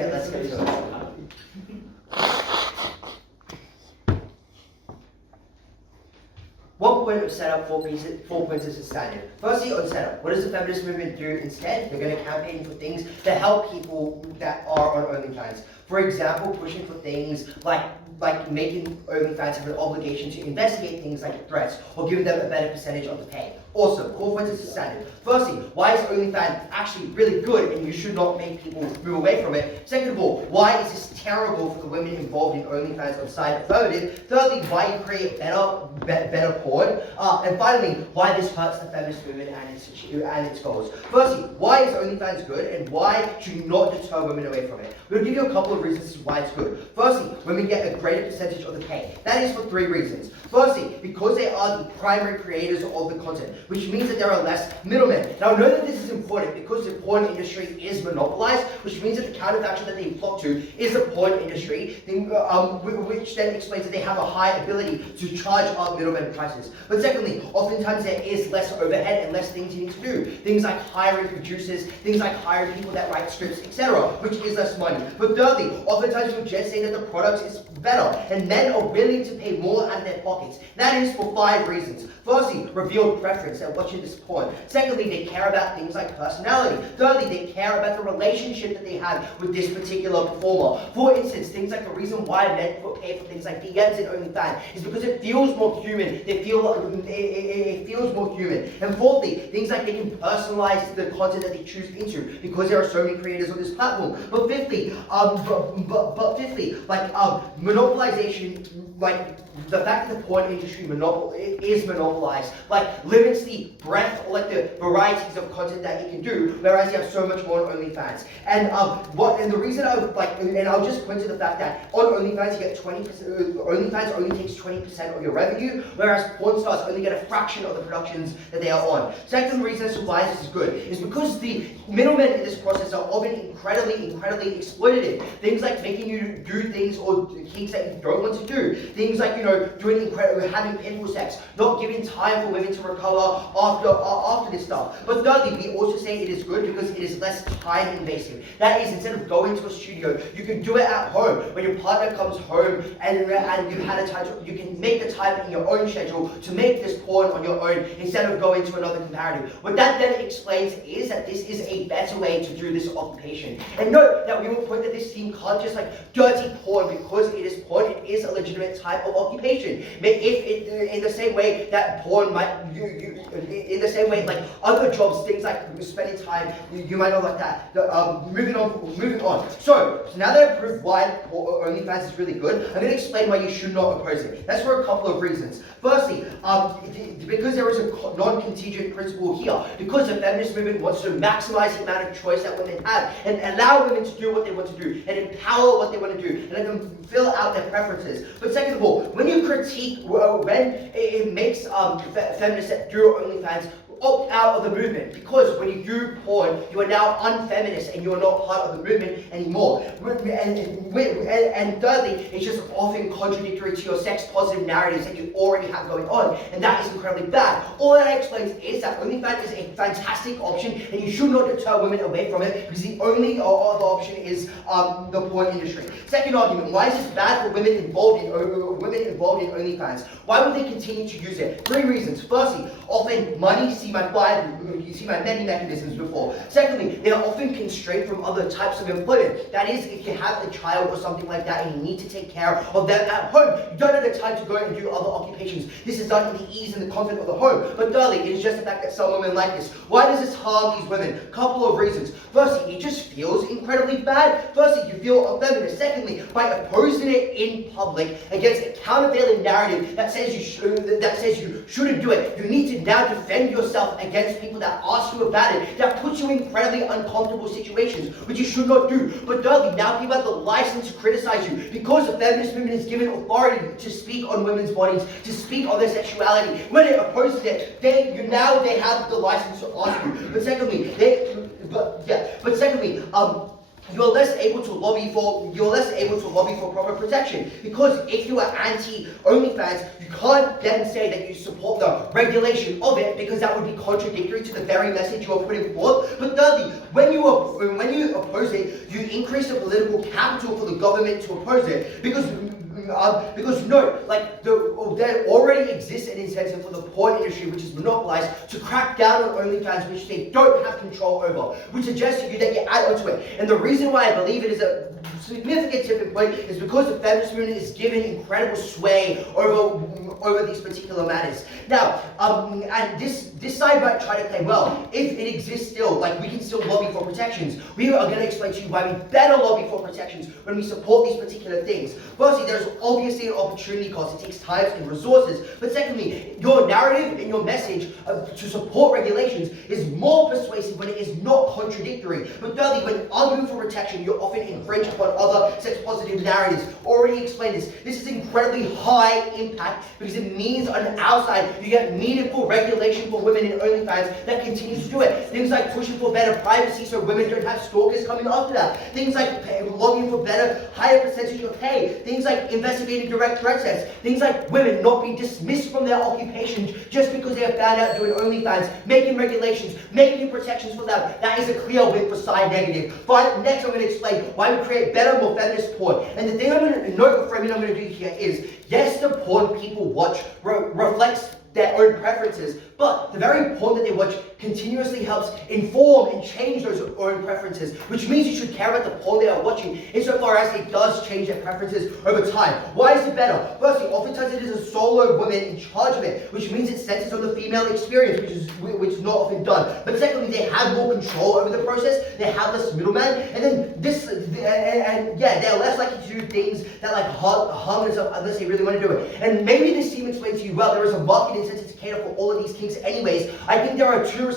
get to it. One point of setup, 4 points is standard. Firstly, on setup, what does the feminist movement do instead? They're going to campaign for things that help people that are on OnlyFans. For example, pushing for things like making OnlyFans have an obligation to investigate things like threats or giving them a better percentage of the pay. Also, 4 points is standard. Firstly, why is OnlyFans actually really good and you should not make people move away from it? Second of all, why is this terrible for the women involved in OnlyFans on side Affirmative? Thirdly, why you create better porn? And finally, why this hurts the feminist movement and its goals. Firstly, why is OnlyFans good and why should you not deter women away from it? We'll give you a couple of reasons why it's good. Firstly, women get a greater percentage of the pay. That is for 3 reasons. Firstly, because they are the primary creators of the content, which means that there are less middlemen. Now, know that this is important because the porn industry is monopolized, which means that the counterfactual that they flock to is the porn industry, which then explains that they have a high ability to charge up middlemen prices. But secondly, oftentimes there is less overhead and less things you need to do. Things like hiring producers, things like hiring people that write scripts, etc., which is less money. But thirdly, oftentimes you'll just say that the product is better, and men are willing to pay more out of their pockets. That is for 5 reasons. Firstly, revealed preference and watching this porn. Secondly, they care about things like personality. Thirdly, they care about the relationship that they have with this particular performer. For instance, things like the reason why men pay for things like DMs and OnlyFans is because it feels more human. It feels more human. And fourthly, things like they can personalize the content that they choose into because there are so many creators on this platform. But fifthly, monopolization, like the fact that the porn industry is monopolized, like limits the breadth or like the varieties of content that you can do, whereas you have so much more on OnlyFans. And the reason I'll just point to the fact that on OnlyFans you get 20%. OnlyFans only takes 20% of your revenue, whereas porn stars only get a fraction of the productions that they are on. Second reason as to why this is good is because the middlemen in this process are often incredibly exploitative. Things like making you do things or kinks that you don't want to do. Things like, having painful sex, not giving time for women to recover after this stuff. But thirdly, we also say it is good because it is less time invasive. That is, instead of going to a studio, you can do it at home. When your partner comes home and you've had a time, you can make the time in your own schedule to make this porn on your own instead of going to another comparative. What that then explains is that this is a better way to do this occupation. And note that we will point that this team can't just dirty porn because it is porn. It is a legitimate type of occupation. In the same way that porn might, in the same way like other jobs, things like spending time, you might not like that. Moving on. So now that I've proved why OnlyFans is really good, I'm going to explain why you should not oppose it. That's for a couple of reasons. Firstly, because there is a non-contingent principle here, because the feminist movement wants to maximize the amount of choice that women have and allow women to do what they want to do and empower what they want to do and let them fill out their preferences. But second of all, when you critique, when it makes feminists that do OnlyFans opt out of the movement, because when you do porn, you are now unfeminist and you are not part of the movement anymore. And thirdly, it's just often contradictory to your sex-positive narratives that you already have going on, and that is incredibly bad. All that explains is that OnlyFans is a fantastic option, and you should not deter women away from it because the only other option is the porn industry. Second argument: why is this bad for women involved in OnlyFans? Why would they continue to use it? 3 reasons. Firstly, often money. You see my many mechanisms before. Secondly, they are often constrained from other types of employment. That is, if you have a child or something like that and you need to take care of them at home, you don't have the time to go and do other occupations. This is done in the ease and the comfort of the home. But thirdly, it is just the fact that some women like this. Why does this harm these women? Couple of reasons. Firstly, it just feels incredibly bad. Firstly, you feel effeminate. Secondly, by opposing it in public against a countervailing narrative that says you shouldn't do it, you need to now defend yourself against people that ask you about it, that puts you in incredibly uncomfortable situations, which you should not do. But thirdly, now people have the license to criticize you because the feminist movement is given authority to speak on women's bodies, to speak on their sexuality. When it opposes it, they have the license to ask you. But secondly, you're less able to lobby for proper protection, because if you are anti OnlyFans, you can't then say that you support the regulation of it, because that would be contradictory to the very message you are putting forth. But thirdly, when you oppose it, you increase the political capital for the government to oppose it, because no, like there already exists an incentive for the porn industry, which is monopolized, to crack down on OnlyFans, which they don't have control over, which suggests to you that you add onto it. And the reason why I believe it is a significant tipping point is because the feminist movement is given incredible sway over these particular matters. Now, and this side might try to claim, well, if it exists still, like we can still lobby for protections. We are going to explain to you why we better lobby for protections when we support these particular things. Firstly, there's obviously an opportunity cost. It takes time and resources. But secondly, your narrative and your message to support regulations is more persuasive when it is not contradictory. But thirdly, when arguing for protection, you often infringe upon other sex-positive narratives. Already explained this. This is incredibly high impact because it means on our side you get meaningful regulation for women in OnlyFans that continues to do it. Things like pushing for better privacy so women don't have stalkers coming after that. Things like lobbying for better, higher percentage of pay. Things like investigating direct threat sets. Things like women not being dismissed from their occupations just because they are found out doing OnlyFans, making regulations, making protections for them. That is a clear win for side negative. But next I'm going to explain why we create better, more feminist porn. And the thing I'm going to note, the framing I'm going to do here is, yes, the porn people watch reflects their own preferences, but the very porn that they watch continuously helps inform and change those own preferences, which means you should care about the porn they are watching insofar as it does change their preferences over time. Why is it better? Firstly, oftentimes it is a solo woman in charge of it, which means it centers on the female experience, which is not often done. But secondly, they have more control over the process, they have less middleman, and then they're less likely to do things that like harm themselves unless they really want to do it. And maybe this team explains to you, well, there is a market incentive to cater for all of these kinks anyways. I think there are two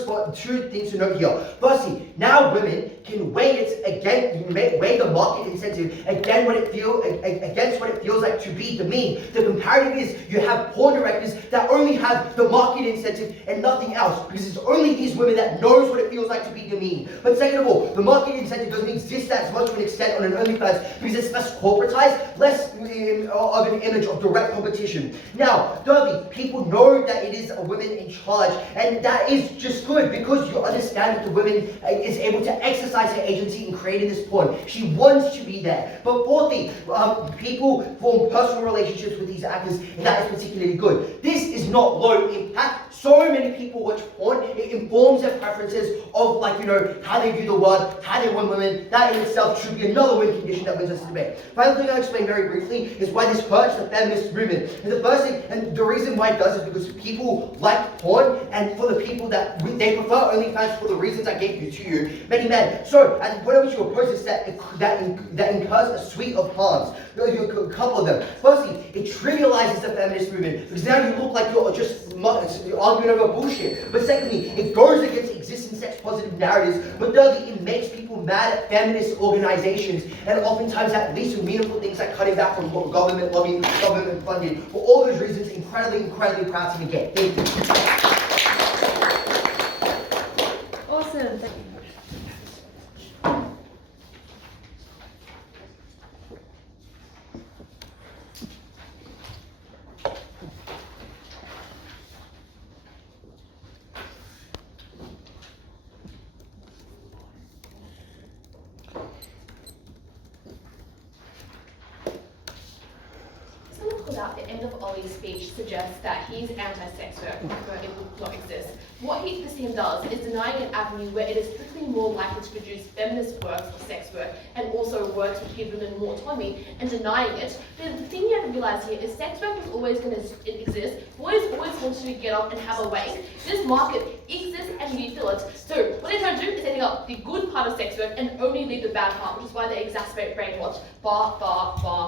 things to note here. Firstly, now women can weigh the market incentive against what it feels like to be demeaned. The comparative is you have porn directors that only have the market incentive and nothing else, because it's only these women that knows what it feels like to be demeaned. But second of all, the market incentive doesn't exist as much to an extent on an OnlyFans because it's less corporatized, less of an image of direct competition. Now, thirdly, people know that it is a woman in charge, and that is just good because you understand that the woman is able to exercise her agency in creating this porn. She wants to be there. But fourthly, people form personal relationships with these actors, and that is particularly good. This is not low impact. So many people watch porn. It informs their preferences of, how they view the world, how they want women. That in itself should be another win condition that wins us to debate. Final thing I'll explain very briefly is why this hurts the feminist movement. And the first thing, and the reason why it does is because people like porn, and for the people that they prefer OnlyFans for the reasons I gave to you, many men. So, and the point at which you oppose is that incurs a suite of harms. A couple of them. Firstly, it trivializes the feminist movement because now you look like you're just arguing over bullshit. But secondly, it goes against existing sex-positive narratives. But thirdly, it makes people mad at feminist organizations, and oftentimes that leads to meaningful things like cutting back from government lobbying, government funding. For all those reasons, incredibly proud to be gay. Thank you. Awesome. Thank you. At the end of Ollie's speech suggests that he's anti-sex work, where it would not exist. What this team does is denying an avenue where it is strictly more likely to produce feminist works of sex work and also works which give women more autonomy, and denying it. But the thing you have to realize here is sex work is always going to exist. Boys always want to get up and have a wank. This market exists and we feel it. So what they're trying to do is setting up the good part of sex work and only leave the bad part, which is why they exacerbate brainwash far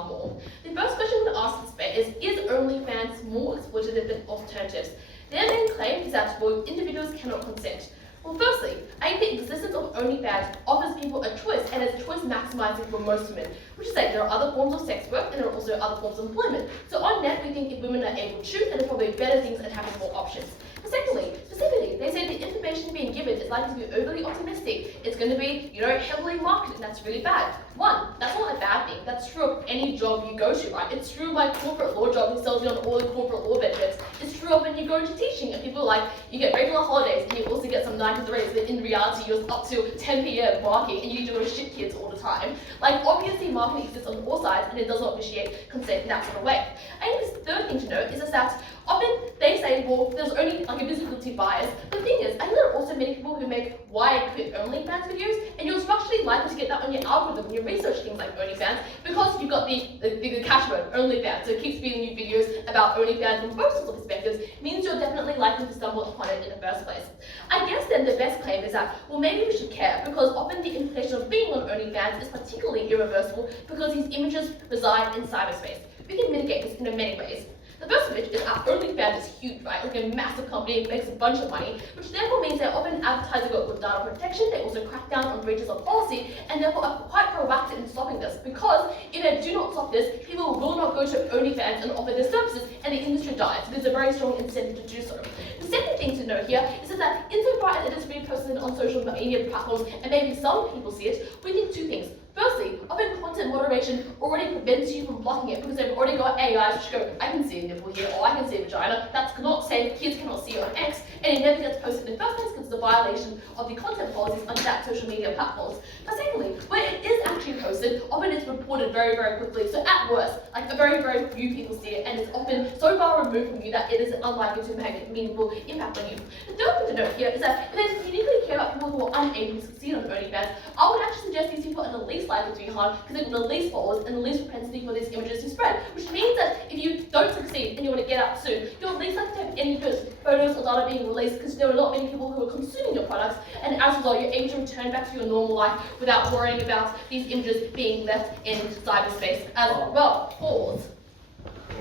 more. The first question I'm going to ask this debate is OnlyFans more exploitative than alternatives? Their main claim is that individuals cannot consent. Well, firstly, I think the existence of OnlyFans offers people a choice, and it's choice maximizing for most women, which is that there are other forms of sex work and there are also other forms of employment. So on net, we think if women are able to choose, then there's probably better things and having more options. But secondly, specifically, secondly, they say the information being given is likely to be overly optimistic. It's going to be, heavily marketed, and that's really bad. One, that's not a bad thing. That's true of any job you go to, right? It's true of my corporate law job who sells you on all the corporate law benefits. It's true of when you go into teaching and people are like, you get regular holidays and you also get some 9 to 3s, but in reality you're up till 10 p.m. working and you do a shit kids all the time. Like, obviously marketing exists on all sides and it does not initiate consent in that sort of way. I think the third thing to note is that often they say, well, there's only like a visibility bias. The thing is, I think there are also many people who make why I quit OnlyFans videos, and you're structurally likely to get that on your algorithm when you research things like OnlyFans, because you've got the catchword, OnlyFans, so it keeps feeding you videos about OnlyFans from both sorts of perspectives, means you're definitely likely to stumble upon it in the first place. I guess then the best claim is that, well, maybe we should care, because often the implication of being on OnlyFans is particularly irreversible because these images reside in cyberspace. We can mitigate this in many ways. The first of which is our OnlyFans is huge, right? Like a massive company, it makes a bunch of money, which therefore means that often advertisers got good data protection, they also crack down on breaches of policy, and therefore are quite proactive in stopping this. Because if they do not stop this, people will not go to OnlyFans and offer their services, and the industry dies. So there's a very strong incentive to do so. The second thing to note here is that insofar as it is reposted on social media platforms, and maybe some people see it, we think two things. Firstly, often content moderation already prevents you from blocking it because they've already got AIs which go, I can see a nipple here, or I can see a vagina. That's not safe, kids cannot see it on X, and it never gets posted in the first place because it's a violation of the content policies on that social media platforms. But secondly, when it is actually posted, often it's reported very, very quickly. So at worst, like a very, very few people see it, and it's often so far removed from you that it is unlikely to make a meaningful impact on you. The third thing to note here is that if they uniquely care about people who are unable to succeed on OnlyFans, I would actually suggest these people are the least likely to be harmed because they've got the least followers and the least propensity for these images to spread, which means that if you don't succeed and you want to get out soon, you're least likely to have any photos or data being released because there are not many people who are consuming your products, and as a result you're able to return back to your normal life without worrying about these images being left in cyberspace as well. Pause.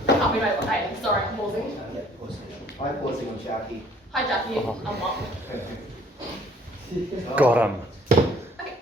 I can't be right what I am. Sorry, I'm pausing. Yeah, pausing. I'm pausing on Jackie. Hi Jackie, I'm Mark. Got him. Okay.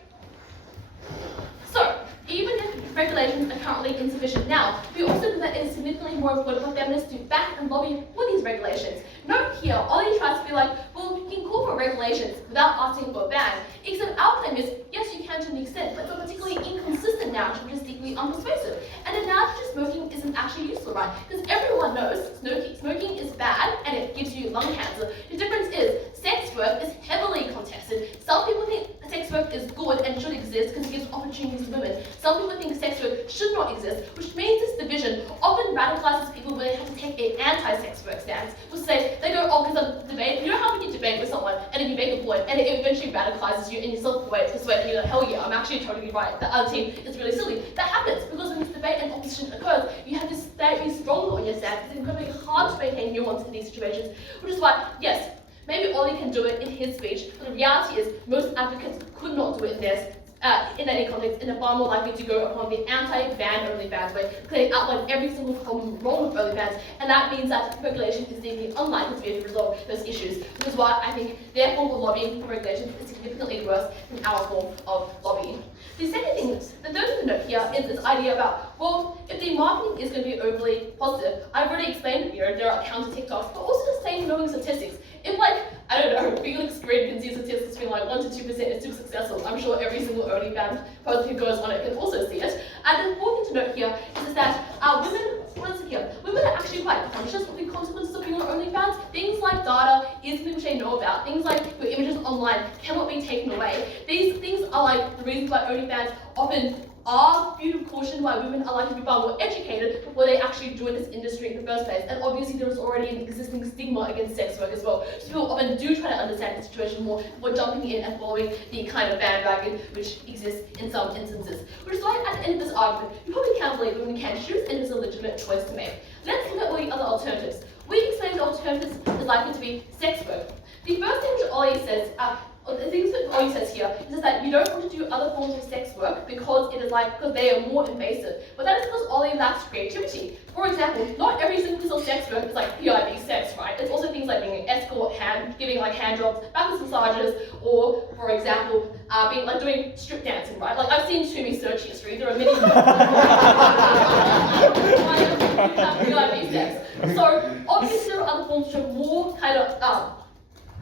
So, even if regulations are currently insufficient now, we also know that it is significantly more important for feminists to back and lobby for these regulations. Note here, Ollie tries to be like, well, you can call for regulations without asking for a ban, except our claim is, yes, you can to an extent, but it's a particularly inconsistent narrative which is deeply unpersuasive. And a narrative to smoking isn't actually useful, right? Because everyone knows smoking is bad and it gives you lung cancer. The difference is, sex work is heavily contested. Some people think sex work is good and should exist because it gives opportunities to women. Some people think sex work should not exist, which means this division often radicalizes people when they have to take an anti-sex work stance. We'll say, they go, oh, because of debate. You know how when you debate with someone and then you make a point and it eventually radicalizes you and you self-persuade and you're like, hell yeah, I'm actually totally right. The other team is really silly. That happens because when this debate and opposition occurs, you have to stay stronger on your stance. It's incredibly hard to maintain nuance in these situations, which is why, yes, maybe Ollie can do it in his speech, but the reality is most advocates could not do it in theirs. In any context, and are far more likely to go upon the anti-ban OnlyFans way, because they outline every single problem wrong with OnlyFans, and that means that regulation is deeply unlikely to be able to resolve those issues, which is why I think their form of lobbying for regulation is significantly worse than our form of lobbying. The second thing, the third thing to note here is this idea about, well, if the marketing is going to be overly positive, I've already explained here, there are counter TikToks, but also the same knowing statistics. If I don't know, Felix Grid can see statistics between 1 to 2% is too successful, I'm sure every single OnlyFans post who goes on it can also see it. And the important thing to note here is that women are actually quite conscious of the consequences of being on OnlyFans. Things like data is something which they know about. Things like your images online cannot be taken away. These things are the reasons why OnlyFans often are viewed with caution, why women are likely to be far more educated before they actually join this industry in the first place. And obviously there is already an existing stigma against sex work as well. So people often do try to understand the situation more before jumping in and following the kind of bandwagon which exists in some instances. Which is why at the end of this argument, you probably can't believe women can choose and it's a legitimate choice to make. Let's look at all the other alternatives. We've explained the alternatives is likely to be sex work. The first thing which Ollie says, the things that Ollie says here is that you don't want to do other forms of sex work because because they are more invasive. But that is because Ollie lacks creativity. For example, not every single piece of sex work is like PIV sex, right? It's also things like being an escort, giving hand jobs, back massages, or for example, doing strip dancing, right? I've seen Toomey search history. There are many who have PIV sex. So obviously there are other forms which are more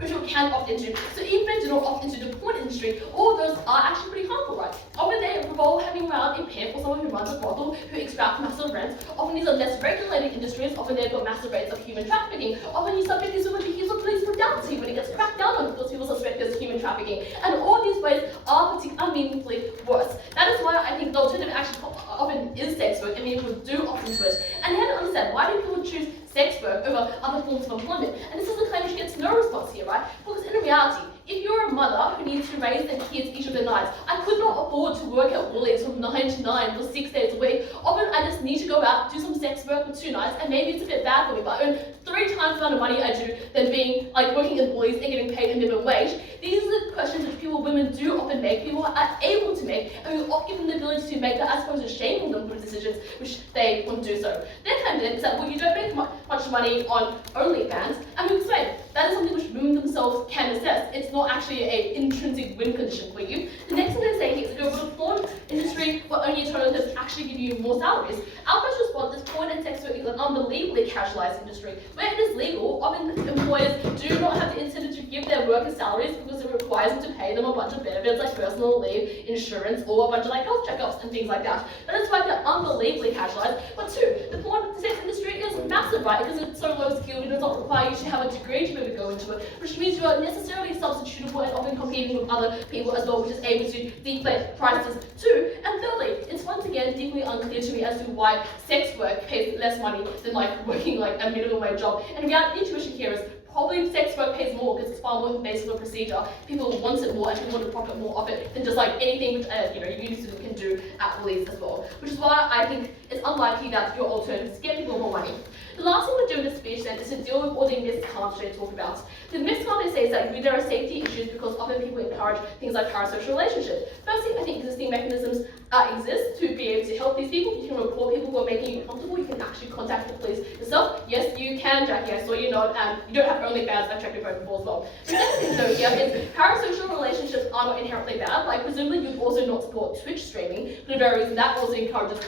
which you can opt into. So even if you do not opt into the porn industry, all of those are actually pretty harmful, right? Often they involve having around a pimp or someone who runs a brothel who extracts massive rents. Often these are less regulated industries. Often they've got massive rates of human trafficking. Often you subject these women to heaps of police brutality when it gets cracked down on because people suspect there's human trafficking. And all these ways are meaningfully worse. That is why I think the alternative actually often is sex work, and people do opt into it. And you have to understand, why do people choose sex work over other forms of employment? And this is a claim which gets no response here, right? Because in reality, if you're a mother who needs to raise their kids each of their nights, I could not afford to work at Woolies from 9 to 9 for 6 days a week. Often I just need to go out, do some sex work for 2 nights, and maybe it's a bit bad for me, but I earn 3 times the amount of money I do than being like working in Woolies and getting paid a minimum wage. These are the questions which women do often make, people are able to make, and we often give them the ability to make that as opposed to shaming them for decisions which they want to do so. Their claim then is that, well, you don't make much money on OnlyFans, and we explain that is something which women themselves can assess. It's not actually an intrinsic win condition for you. The next thing they're saying is that the porn industry will only alternatives actually give you more salaries. Our first response is porn and sex work is an unbelievably casualized industry. Where it is legal, often employers do not have the incentive to give their workers salaries because it requires them to pay them a bunch of benefits like personal leave, insurance, or a bunch of like health checkups and things like that. That is why they're unbelievably casualized. But 2, the porn sex industry is massive, right? Because it's so low skilled, it does not require you to have a degree to be able to go into it, which means you are necessarily substitutable and often competing with other people as well, which is able to deflate prices too. And thirdly, it's once again deeply unclear to me as to why sex work pays less money than like working like a minimum wage job. And the intuition here is probably sex work pays more because it's far more invasive of a procedure. People want it more and people want to profit more of it than just like anything which uni student can do at Woolies as well. Which is why I think it's unlikely that your alternatives get people more money. The last thing we do in this speech then is to deal with all the miscards they talk about. The miscard they say is that there are safety issues because often people encourage things like parasocial relationships. Firstly, I think existing mechanisms exist to be able to help these people. You can report people who are making you uncomfortable. You can actually contact the police yourself. Yes, you can, Jackie. I saw you nod, and you don't have OnlyFans. I've checked your phone before as well. The second thing though here is parasocial relationships are not inherently bad. Like presumably you'd also not support Twitch streaming for the very reason that also encourages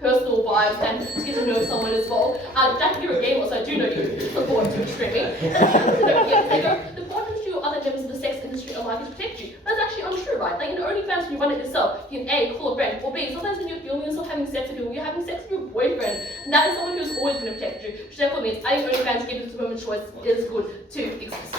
personal vibes and to get to know someone as well. Jackie, you're a gamer, so I do know you support Twitch streaming. And the porn industry or other members of the sex industry are likely to protect you. That's actually untrue, right? Like in OnlyFans, when you run it yourself, you can A, call a friend, or B, sometimes when you're filming yourself having sex with people, you're having sex with your boyfriend. And that is someone who's always going to protect you, which therefore means I think OnlyFans gives the women's choice is good to exist.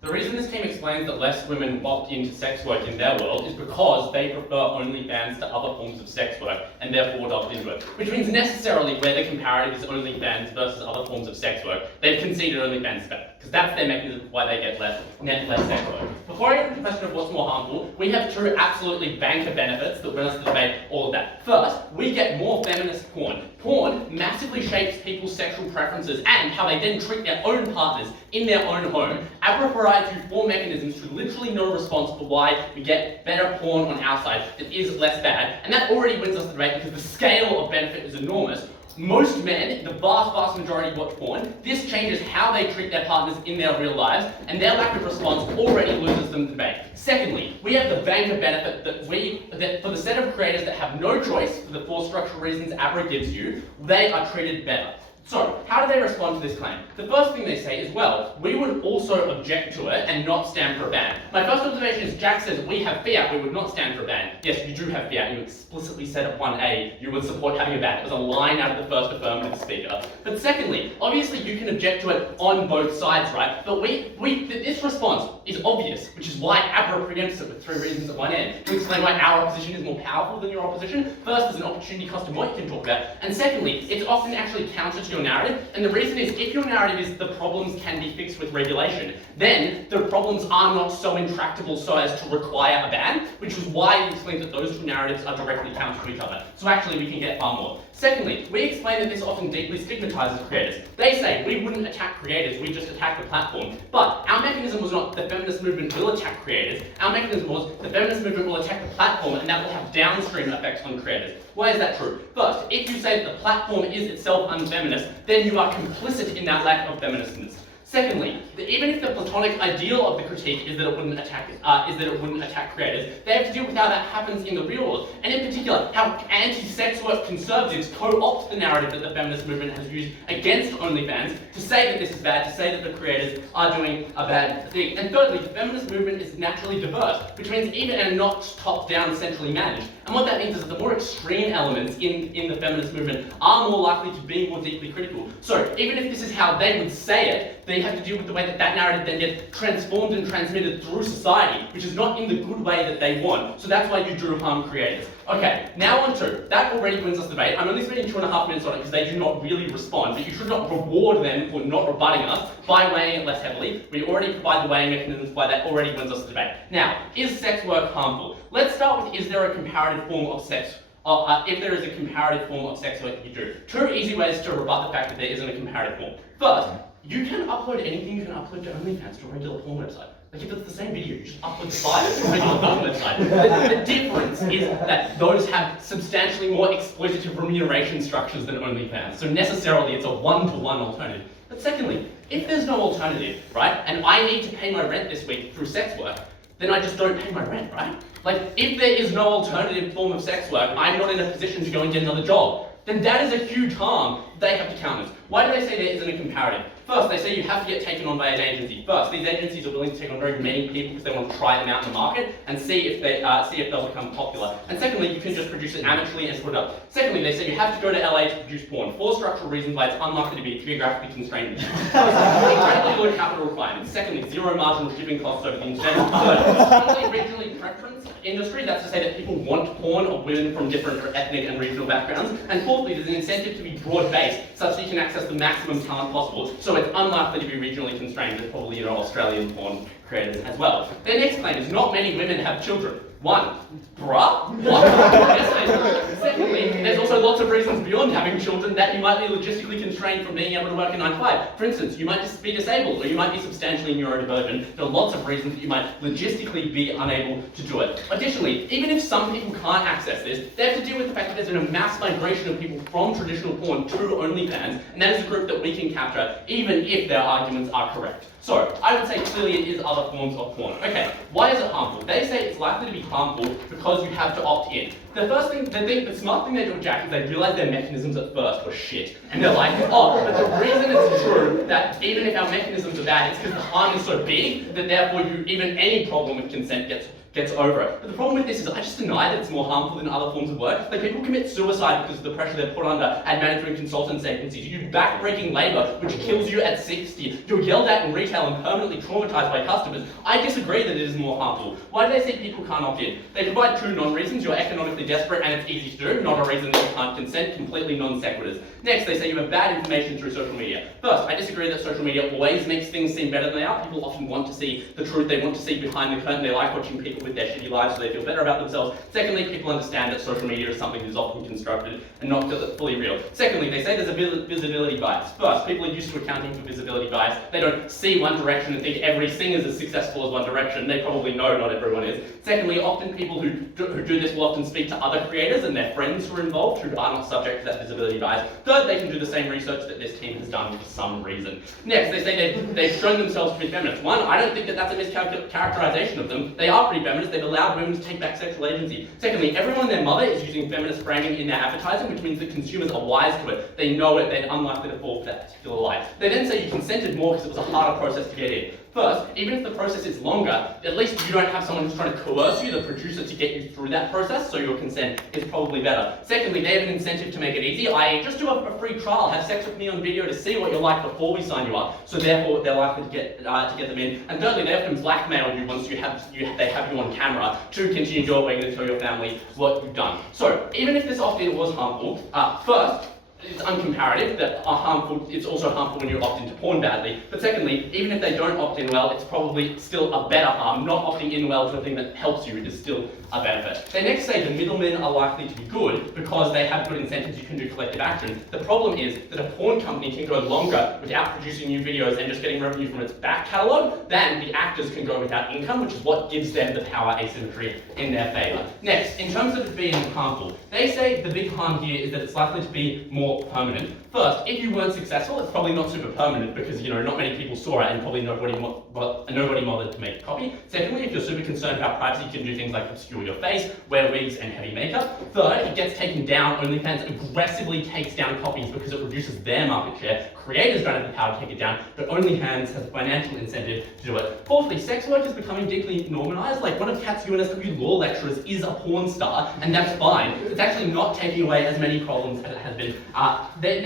The reason this team explains that less women opt into sex work in their world is because they prefer OnlyFans to other forms of sex work and therefore would opt into it. Which means necessarily where the comparative is OnlyFans versus other forms of sex work, they've conceded OnlyFans better. Because that's their mechanism why they get less sex work. Before I get to the question of what's more harmful, we have 2 absolutely banker benefits that bring us to debate all of that. First, we get more feminist porn. Porn massively shapes people's sexual preferences and how they then treat their own partners in their own home. Abrar provides you 4 mechanisms to literally no response for why we get better porn on our side that is less bad, and that already wins us the debate because the scale of benefit is enormous. Most men, the vast majority watch porn. This changes how they treat their partners in their real lives, and their lack of response already loses them the debate. Secondly, we have the banker benefit that for the set of creators that have no choice for the 4 structural reasons Abrar gives you, they are treated better. So, how do they respond to this claim? The first thing they say is, well, we would also object to it and not stand for a ban. My first observation is Jack says we have fiat, we would not stand for a ban. Yes, you do have fiat, you explicitly said at 1A you would support having a ban. It was a line out of the first affirmative speaker. But secondly, obviously you can object to it on both sides, right? But this response is obvious, which is why Abrar preempts it with 3 reasons at one end. To explain why our opposition is more powerful than your opposition. First, there's an opportunity cost in what you can talk about. And secondly, it's often actually counter to your narrative, and the reason is if your narrative is the problems can be fixed with regulation, then the problems are not so intractable so as to require a ban, which is why we explain that those 2 narratives are directly counter to each other. So actually we can get far more. Secondly, we explain that this often deeply stigmatizes creators. They say we wouldn't attack creators, we just attack the platform. But our mechanism was not the feminist movement will attack creators. Our mechanism was the feminist movement will attack the platform and that will have downstream effects on creators. Why is that true? First, if you say that the platform is itself unfeminist, then you are complicit in that lack of feministness. Secondly, even if the platonic ideal of the critique is that it wouldn't attack creators, they have to deal with how that happens in the real world, and in particular, how anti-sex work conservatives co-opt the narrative that the feminist movement has used against OnlyFans to say that this is bad, to say that the creators are doing a bad thing. And thirdly, the feminist movement is naturally diverse, which means even and not top-down, centrally managed. And what that means is that the more extreme elements in the feminist movement are more likely to be more deeply critical. So even if this is how they would say it, they have to deal with the way that that narrative then gets transformed and transmitted through society, which is not in the good way that they want. So that's why you do harm creators. Okay, now on to, that already wins us debate. I'm only spending 2.5 minutes on it because they do not really respond, but you should not reward them for not rebutting us by weighing it less heavily. We already provide the weighing mechanisms by that already wins us debate. Now, is sex work harmful? Let's start with, is there a comparative form of sex? If there is a comparative form of sex work that you do. 2 easy ways to rebut the fact that there isn't a comparative form. First, you can upload anything you can upload to OnlyFans, to a regular porn website. Like if it's the same video, you just upload the file to a regular porn website. The difference is that those have substantially more exploitative remuneration structures than OnlyFans. So necessarily it's a one-to-one alternative. But secondly, if there's no alternative, right, and I need to pay my rent this week through sex work, then I just don't pay my rent, right? Like, if there is no alternative form of sex work, I'm not in a position to go and get another job, then that is a huge harm they have to counter. Why do they say there isn't a comparative? First, they say you have to get taken on by an agency. First, these agencies are willing to take on very many people because they want to try them out in the market and see if they'll become popular. And secondly, you can just produce it amateurly and put it up. Secondly, they say you have to go to LA to produce porn. 4 structural reasons why it's unlikely to be geographically constrained. Incredibly low capital requirements. Secondly, 0 marginal shipping costs over the internet. Third, strongly regionally preference industry. That's to say that people want porn of women from different ethnic and regional backgrounds. And fourthly, there's an incentive to be broad-based, such that you can access the maximum talent possible. So it's unlikely to be regionally constrained. There's probably, Australian porn creators as well. Their next claim is not many women have children. 1, bruh? What? Yes, they do. Secondly, there's also lots of reasons beyond having children that you might be logistically constrained from being able to work a 9 to 5. For instance, you might just be disabled, or you might be substantially neurodivergent. There are lots of reasons that you might logistically be unable to do it. Additionally, even if some people can't access this, they have to deal with the fact that there's been a mass migration of people from traditional porn to OnlyFans, and that is a group that we can capture, even if their arguments are correct. So, I would say clearly it is other forms of porn. Okay, why is it harmful? They say it's likely to be harmful because you have to opt in. The smart thing they do with Jack is they realize their mechanisms at first were shit. And they're like, oh, but the reason it's true that even if our mechanisms are bad, it's because the harm is so big that therefore even any problem with consent gets over it. But the problem with this is I just deny that it's more harmful than other forms of work. Like people commit suicide because of the pressure they're put under at management consultants agencies. You do back-breaking labour, which kills you at 60. You're yelled at in retail and permanently traumatised by customers. I disagree that it is more harmful. Why do they say people can't opt in? They provide 2 non-reasons. You're economically desperate and it's easy to do, not a reason that you can't consent, completely non-sequiturs. Next, they say you have bad information through social media. First, I disagree that social media always makes things seem better than they are. People often want to see the truth. They want to see behind the curtain. They like watching people with their shitty lives so they feel better about themselves. Secondly, people understand that social media is something that is often constructed and not fully real. Secondly, they say there's a visibility bias. First, people are used to accounting for visibility bias. They don't see One Direction and think every singer is as successful as One Direction. They probably know not everyone is. Secondly, often people who do this will often speak to other creators and their friends who are involved who are not subject to that visibility bias. Third, they can do the same research that this team has done for some reason. Next, they say they've shown themselves to be feminists. 1, I don't think that that's a mischaracterization of them. They are pretty feminist. They've allowed women to take back sexual agency. Secondly, everyone and their mother is using feminist framing in their advertising, which means that consumers are wise to it. They know it, they're unlikely to fall for that particular lie. They then say you consented more because it was a harder process to get in. First, even if the process is longer, at least you don't have someone who's trying to coerce you, the producer, to get you through that process, so your consent is probably better. Secondly, they have an incentive to make it easy, i.e. just do a free trial, have sex with me on video to see what you're like before we sign you up, so therefore they're likely to get them in. And thirdly, they often blackmail you once they have you on camera to continue your way and tell your family what you've done. So, even if this opt-in was harmful, first, it's uncomparative, that are harmful. It's also harmful when you opt into porn badly. But secondly, even if they don't opt in well, it's probably still a better harm. Not opting in well to a thing that helps you is still a benefit. They next say the middlemen are likely to be good because they have good incentives, you can do collective action. The problem is that a porn company can go longer without producing new videos and just getting revenue from its back catalogue than the actors can go without income, which is what gives them the power asymmetry in their favour. Next, in terms of it being harmful, they say the big harm here is that it's likely to be more more permanent. First, if you weren't successful, it's probably not super permanent because, not many people saw it and probably nobody bothered to make a copy. Secondly, if you're super concerned about privacy, you can do things like obscure your face, wear wigs and heavy makeup. Third, it gets taken down. OnlyFans aggressively takes down copies because it reduces their market share. Creators don't have the power to take it down, but OnlyFans has a financial incentive to do it. Fourthly, sex work is becoming deeply normalized. Like one of Kat's UNSW law lecturers is a porn star, and that's fine. It's actually not taking away as many problems as it has been.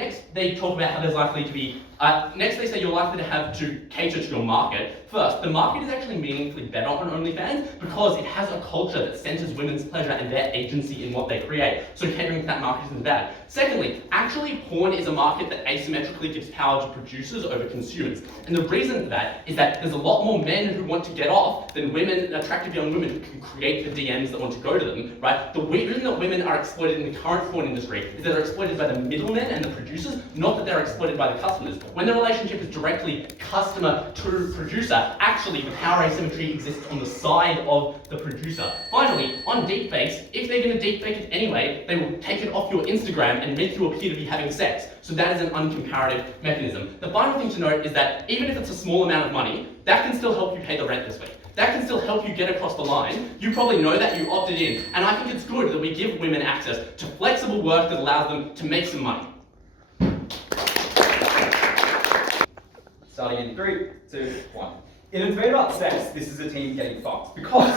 Next, they talk about how there's likely to be next, they say you're likely to have to cater to your market. First, the market is actually meaningfully better on OnlyFans because it has a culture that centers women's pleasure and their agency in what they create. So catering to that market isn't bad. Secondly, actually porn is a market that asymmetrically gives power to producers over consumers. And the reason for that is that there's a lot more men who want to get off than women, attractive young women who can create the DMs that want to go to them, right? The reason that women are exploited in the current porn industry is that they're exploited by the middlemen and the producers, not that they're exploited by the customers. When the relationship is directly customer to producer, actually the power asymmetry exists on the side of the producer. Finally, on deepfakes, if they're going to deepfake it anyway, they will take it off your Instagram and make you appear to be having sex. So that is an uncomparative mechanism. The final thing to note is that even if it's a small amount of money, that can still help you pay the rent this week. That can still help you get across the line. You probably know that, you opted in. And I think it's good that we give women access to flexible work that allows them to make some money. Starting in 3, 2, 1. In a debate about sex, this is a team getting fucked because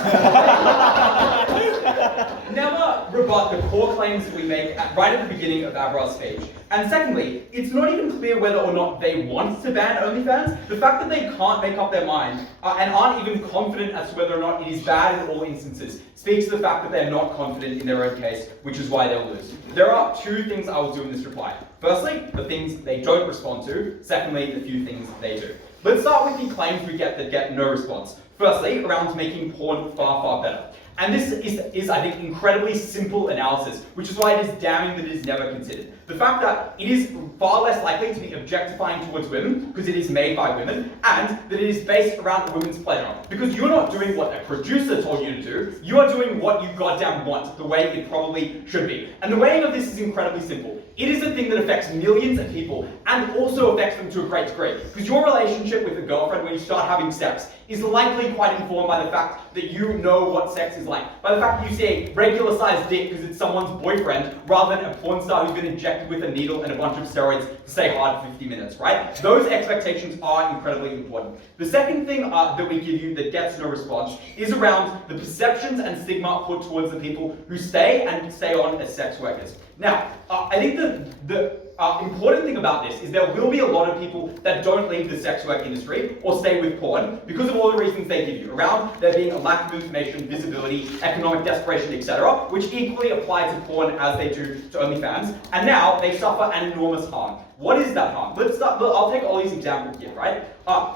never rebut the core claims that we make right at the beginning of Abrar's speech. And secondly, it's not even clear whether or not they want to ban OnlyFans. The fact that they can't make up their mind and aren't even confident as to whether or not it is bad in all instances speaks to the fact that they're not confident in their own case, which is why they'll lose. There are 2 things I will do in this reply. Firstly, the things they don't respond to. Secondly, the few things they do. Let's start with the claims we get that get no response. Firstly, around making porn far, far better. And this is, I think, incredibly simple analysis, which is why it is damning that it is never considered. The fact that it is far less likely to be objectifying towards women, because it is made by women, and that it is based around the women's pleasure. Because you're not doing what a producer told you to do, you are doing what you goddamn want, the way it probably should be. And the weighing of this is incredibly simple. It is a thing that affects millions of people, and also affects them to a great degree. Because your relationship with a girlfriend when you start having sex is likely quite informed by the fact that you know what sex is like. By the fact that you see a regular sized dick because it's someone's boyfriend, rather than a porn star who's been injected with a needle and a bunch of steroids to stay hard for 50 minutes, right? Those expectations are incredibly important. The second thing that we give you that gets no response is around the perceptions and stigma put towards the people who stay on as sex workers. Now, I think the important thing about this is there will be a lot of people that don't leave the sex work industry or stay with porn because of all the reasons they give you, around there being a lack of information, visibility, economic desperation, etc., which equally apply to porn as they do to OnlyFans, and now they suffer an enormous harm. What is that harm? Let's start. I'll take Ollie's example here, right?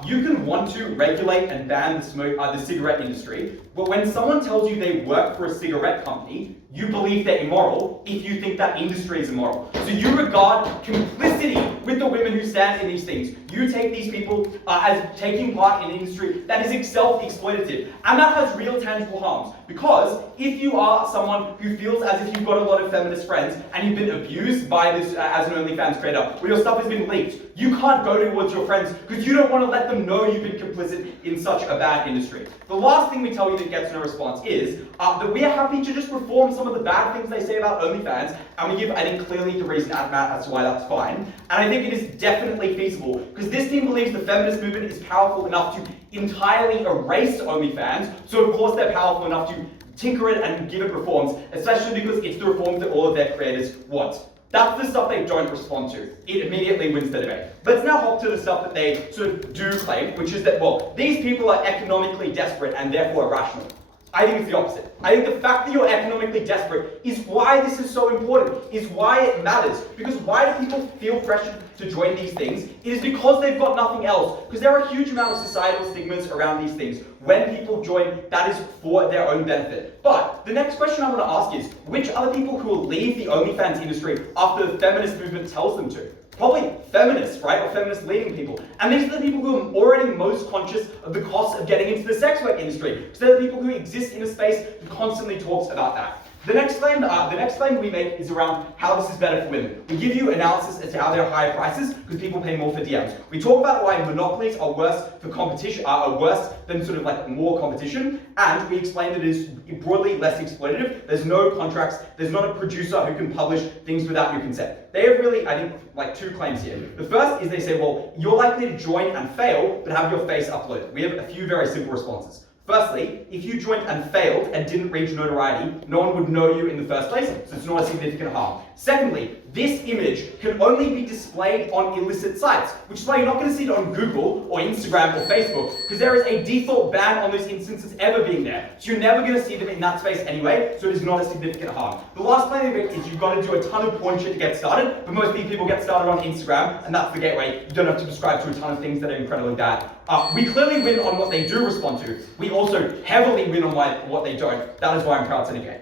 You can want to regulate and ban the cigarette industry, but when someone tells you they work for a cigarette company, you believe they're immoral if you think that industry is immoral. So you regard complicity with the women who stand in these things. You take these people as taking part in an industry that is self-exploitative, and that has real tangible harms. Because if you are someone who feels as if you've got a lot of feminist friends and you've been abused by this as an OnlyFans creator, where your stuff has been leaked, you can't go towards your friends because you don't want to let them know you've been complicit in such a bad industry. The last thing we tell you that gets no response is that we are happy to just reform some of the bad things they say about OnlyFans, and we give, I think, clearly the reason at Matt as to why that's fine. And I think it is definitely feasible, because this team believes the feminist movement is powerful enough to entirely erase OnlyFans, so of course they're powerful enough to tinker it and give it reforms, especially because it's the reforms that all of their creators want. That's the stuff they don't respond to. It immediately wins the debate. Let's now hop to the stuff that they sort of do claim, which is that, well, these people are economically desperate and therefore irrational. I think it's the opposite. I think the fact that you're economically desperate is why this is so important, is why it matters. Because why do people feel pressured to join these things? It is because they've got nothing else. Because there are a huge amount of societal stigmas around these things. When people join, that is for their own benefit. But the next question I want to ask is, which are the people who will leave the OnlyFans industry after the feminist movement tells them to? Probably feminists, right? Or feminist-leaning people. And these are the people who are already most conscious of the costs of getting into the sex work industry. Because they're the people who exist in a space that constantly talks about that. The next claim we make is around how this is better for women. We give you analysis as to how there are higher prices because people pay more for DMs. We talk about why monopolies are worse for competition, are worse than sort of like more competition, and we explain that it is broadly less exploitative. There's no contracts. There's not a producer who can publish things without your consent. They have really, I think, like 2 claims here. The first is they say, well, you're likely to join and fail, but have your face uploaded. We have a few very simple responses. Firstly, if you joined and failed and didn't reach notoriety, no one would know you in the first place, so it's not a significant harm. Secondly, this image can only be displayed on illicit sites, which is why you're not going to see it on Google or Instagram or Facebook, because there is a default ban on those instances ever being there. So you're never going to see them in that space anyway, so it is not a significant harm. The last claim of it is you've got to do a ton of porn shit to get started, but most people get started on Instagram, and that's the gateway. You don't have to subscribe to a ton of things that are incredibly bad. We clearly win on what they do respond to. We also heavily win on what they don't. That is why I'm proud to negate.